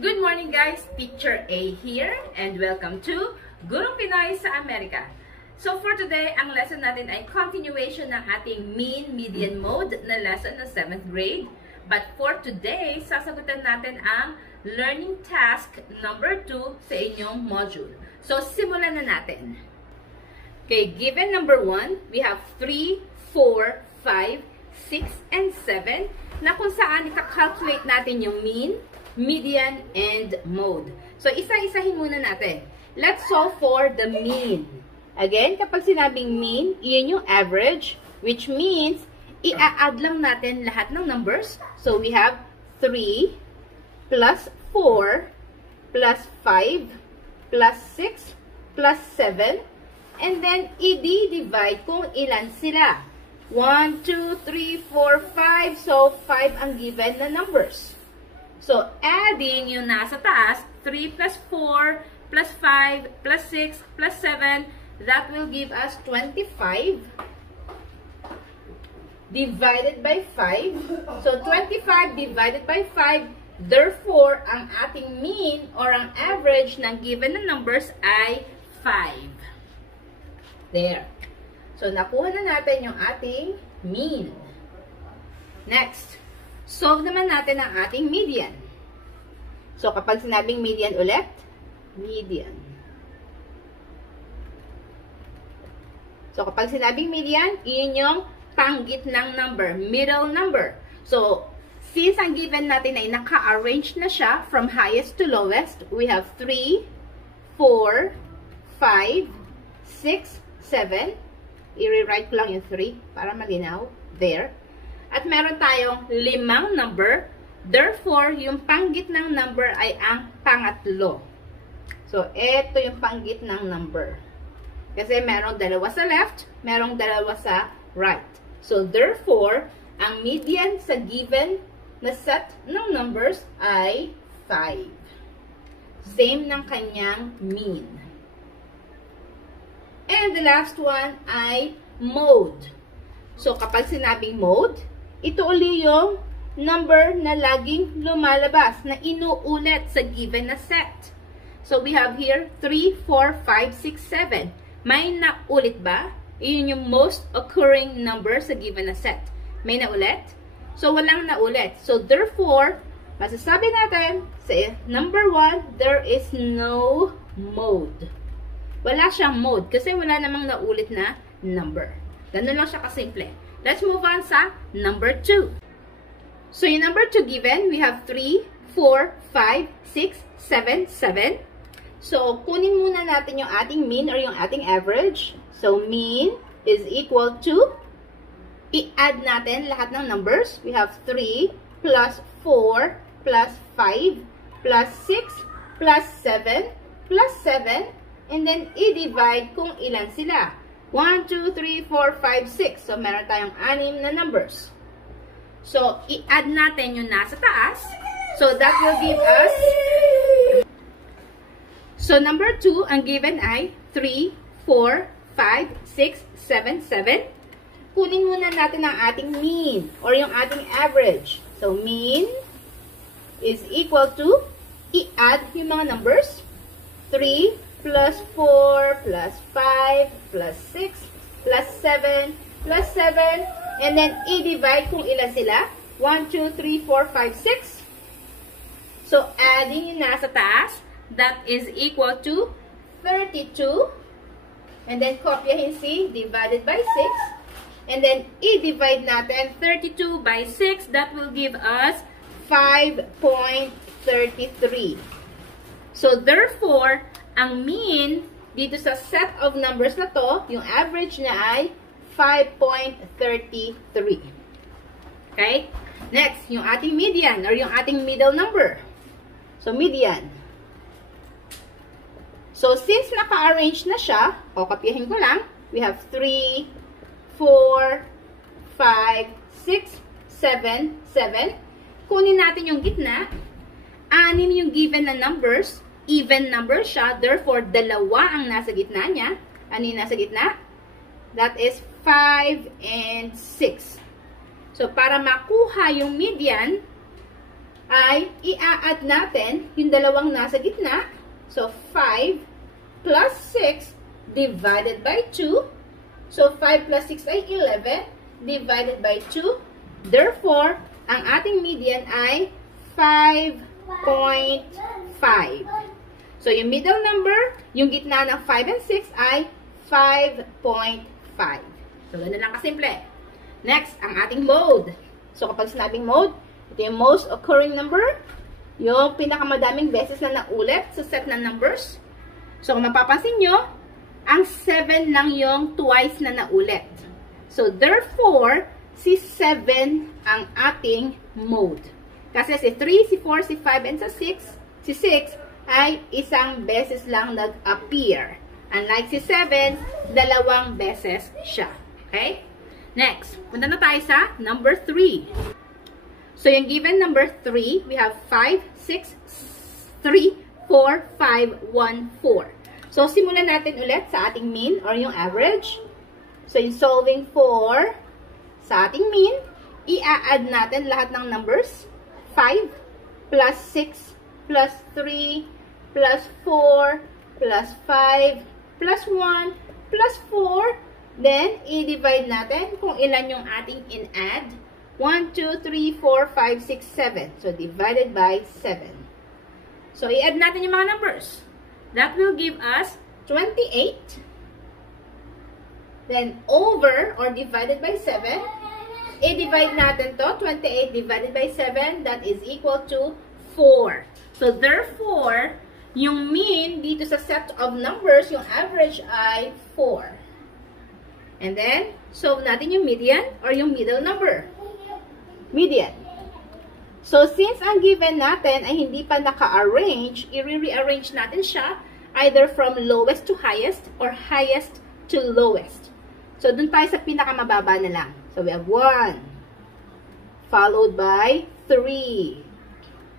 Good morning guys, Teacher A here and welcome to Gurong Pinoy sa Amerika. So for today, ang lesson natin ay continuation ng ating mean median mode na lesson ng 7th grade. But for today, sasagutan natin ang learning task number 2 sa inyong module. So simulan na natin. Okay, given number 1, we have 3, 4, 5, 6, and 7 na kung saan ika-calculate natin yung mean, median, and mode. So, isa-isahin muna natin. Let's solve for the mean. Again, kapag sinabing mean, iyan yung average, which means, i-add lang natin lahat ng numbers. So, we have 3 plus 4 plus 5 plus 6 plus 7, and then, i-divide kung ilan sila. 1, 2, 3, 4, 5. So, 5 ang given na numbers. So, adding yung nasa taas, 3 plus 4 plus 5 plus 6 plus 7, that will give us 25 divided by 5. So, 25 divided by 5, therefore, ang ating mean or ang average ng given na numbers ay 5. There. So, nakuha na natin yung ating mean. Next. Solve naman natin ang ating median. So, kapag sinabing median ulit, median. So, kapag sinabing median, iyon yung panggitnang number, middle number. So, since ang given natin ay naka-arrange na siya from highest to lowest, we have 3, 4, 5, 6, 7. I-rewrite ko lang yung 3 para malinaw. There. At meron tayong 5 number. Therefore, yung panggitnang number ay ang pangatlo. So, ito yung panggitnang number. Kasi merong dalawa sa left, merong dalawa sa right. So, therefore, ang median sa given na set ng numbers ay 5. Same ng kanyang mean. And the last one ay mode. So, kapag sinabing mode, ito uli yung number na laging lumalabas, na inuulit sa given na set. So, we have here 3, 4, 5, 6, 7. May naulit ba? Iyon yung most occurring number sa given na set. May naulit? So, walang naulit. So, therefore, masasabi natin sa number 1, there is no mode. Wala siyang mode kasi wala namang naulit na number. Ganun lang siya kasimple. Let's move on sa number 2. So, yung number 2 given, we have 3, 4, 5, 6, 7, 7. So, kunin muna natin yung ating mean or yung ating average. So, mean is equal to, i-add natin lahat ng numbers. We have 3 plus 4 plus 5 plus 6 plus 7 plus 7. And then, i-divide kung ilan sila. 1, 2, 3, 4, 5, 6. So, meron tayong 6 na numbers. So, i-add natin yung nasa taas. So, that will give us... So, number 2, ang given ay 3, 4, 5, 6, 7, 7. Kunin muna natin ang ating mean or yung ating average. So, mean is equal to, i-add yung mga numbers. 3 plus 4 plus 5 plus 6 plus 7 plus 7, and then i-divide kung ilan sila. 1, 2, 3, 4, 5, 6. So, adding yung nasa taas, that is equal to 32. And then, kopyahin si divided by 6. And then, i-divide natin 32 by 6. That will give us 5.33. So, therefore, ang mean dito sa set of numbers na to, yung average na ay 5.33. Okay? Next, yung ating median or yung ating middle number. So, median. So, since naka-arrange na siya, o kopyahin ko lang, we have 3, 4, 5, 6, 7, 7. Kunin natin yung gitna. 6 yung given na numbers. Even number siya. Therefore, dalawa ang nasa gitna niya. Ano yung nasa gitna? That is 5 and 6. So, para makuha yung median, ay i-add natin yung dalawang nasa gitna. So, 5 plus 6 divided by 2. So, 5 plus 6 ay 11 divided by 2. Therefore, ang ating median ay 5.5. So, yung middle number, yung gitna ng 5 and 6 ay 5.5. So, ganun lang kasimple. Next, ang ating mode. So, kapag sinabing mode, ito yung most occurring number, yung pinakamadaming beses na naulit sa set ng numbers. So, kung mapapansin nyo, ang 7 lang yung twice na naulit. So, therefore, si 7 ang ating mode. Kasi si 3, si 4, si 5, and si 6 ay isang beses lang nag-appear. Unlike si 7, dalawang beses siya. Okay? Next, punta na tayo sa number 3. So, yung given number 3, we have 5, 6, 3, 4, 5, 1, 4. So, simulan natin ulit sa ating mean or yung average. So, in solving for sa ating mean, i-add natin lahat ng numbers. 5 plus 6 plus 3 plus 4 plus 5 plus 1 plus 4. Then, i-divide natin kung ilan yung ating in-add. 1, 2, 3, 4, 5, 6, 7. So, divided by 7. So, i-add natin yung mga numbers. That will give us 28. Then, over or divided by 7. I-divide natin to. 28 divided by 7. That is equal to 4. So, therefore, yung mean dito sa set of numbers, yung average ay 4. And then, solve natin yung median or yung middle number. Median. So, since ang given natin ay hindi pa naka-arrange, i-rearrange natin siya either from lowest to highest or highest to lowest. So, dun tayo sa pinakamababa na lang. So, we have 1 followed by 3.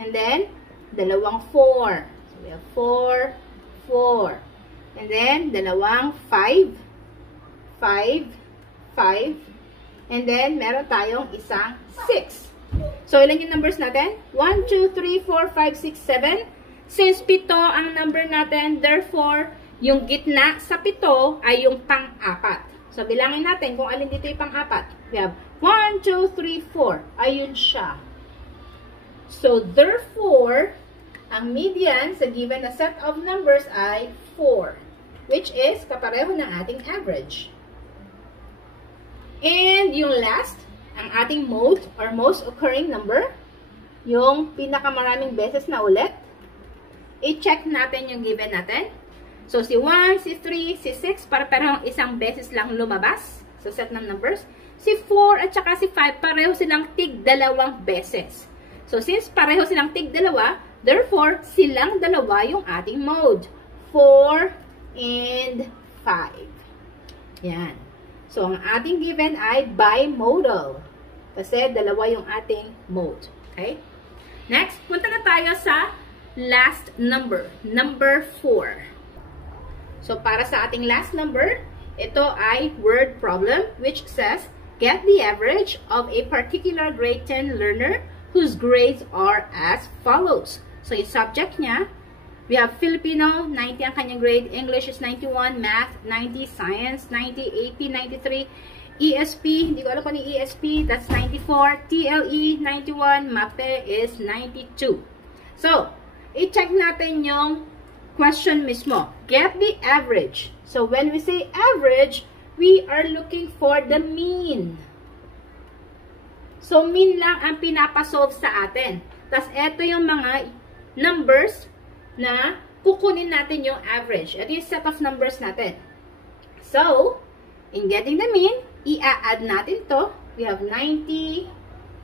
And then, dalawang 4. So, we have 4, 4. And then, dalawang 5, 5, 5. And then, meron tayong isang 6. So, ilan yung numbers natin? 1, 2, 3, 4, 5, 6, 7. Since 7 ang number natin, therefore, yung gitna sa 7 ay yung pang-apat. So, bilangin natin kung alin dito yung pang-apat. We have 1, 2, 3, 4. Ayun siya. So, therefore, ang median sa given na set of numbers ay 4. Which is kapareho ng ating average. And yung last, ang ating mode or most occurring number, yung pinakamaraming beses na ulit, i-check natin yung given natin. So, si 1, si 3, si 6, parang isang beses lang lumabas sa set ng numbers. Si 4 at saka si 5, pareho silang tig-dalawang beses. So, since pareho silang tig-dalawa, therefore, silang dalawa yung ating mode. 4 and 5. Yan. So, ang ating given ay bimodal. Kasi dalawa yung ating mode. Okay? Next, punta na tayo sa last number. Number 4. So, para sa ating last number, ito ay word problem which says, get the average of a particular grade 10 learner whose grades are as follows. So, yung subject niya, we have Filipino, 90 ang kanyang grade. English is 91. Math, 90. Science, 90. AP, 93. ESP, hindi ko alam kung ni ESP. That's 94. TLE, 91. MAPE is 92. So, i-check natin yung question mismo. Get the average. So, when we say average, we are looking for the mean. So, mean lang ang pinapasolve sa atin. Tapos, eto yung mga numbers na kukunin natin yung average. Ito yung set of numbers natin. So, in getting the mean, i-add natin to. We have 90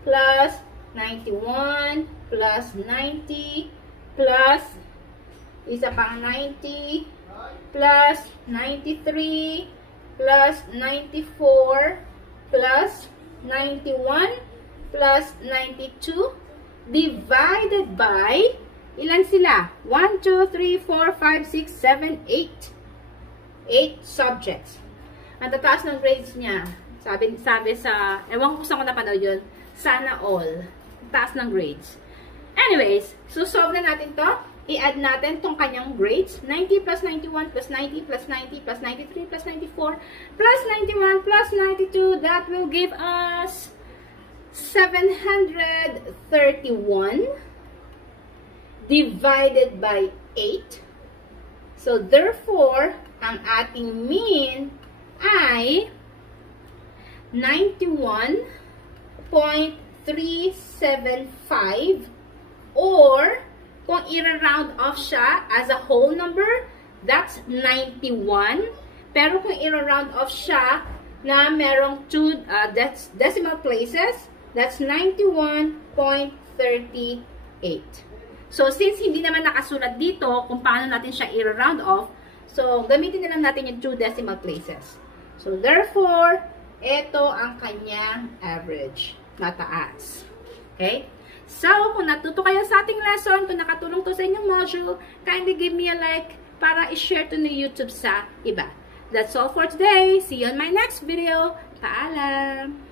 plus 91 plus 90 plus isa pang 90 plus 93 plus 94 plus 91 plus 92 divided by ilan sila? 1, 2, 3, 4, 5, 6, 7, 8. 8 subjects. Ang tataas ng grades niya, sabi sa, ewan ko kung saan ko napanood yun, sana all. Taas ng grades. Anyways, so solve na natin to. I-add natin tong kanyang grades. 90 plus 91 plus 90 plus 90 plus 93 plus 94 plus 91 plus 92. That will give us 731 divided by 8. So, therefore, ang ating mean ay 91.375, or kung i-round off siya as a whole number, that's 91. Pero kung i-round off siya na merong 2 decimal places, that's 91.38. So, since hindi naman nakasulat dito kung paano natin siya i-round off, so, gamitin na lang natin yung 2 decimal places. So, therefore, ito ang kanyang average. Mataas. Okay? So, kung natuto kayo sa ating lesson, kung nakatulong to sa inyong module, kindly give me a like para i-share to na YouTube sa iba. That's all for today. See you on my next video. Paalam!